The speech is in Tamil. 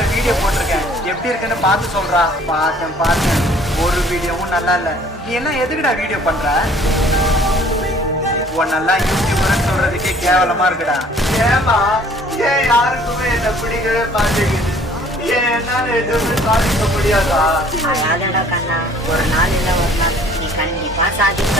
யூடியூப்ல வீடியோ போட்டிருக்கேன், எப்படி இருக்குன்னு பார்த்து சொல்றா. பார்த்தேன், ஒரு வீடியோவும் நல்லா இல்ல. நீ என்ன எதுக்குடா வீடியோ பண்ற? உன்னெல்லாம் யூடியூபர்னு சொல்றதுக்கே கேவலமா இருக்குடா. ஏமா ஏன் யாருக்குமே என்ன பிடிக்கவே மாட்டேங்குது? என்னால எதுவுமே சாதிக்க முடியாதா? அழாதடா கண்ணா, ஒரு நாள் இல்ல ஒரு நாள் நீ கண்டிப்பா சாதிப்ப.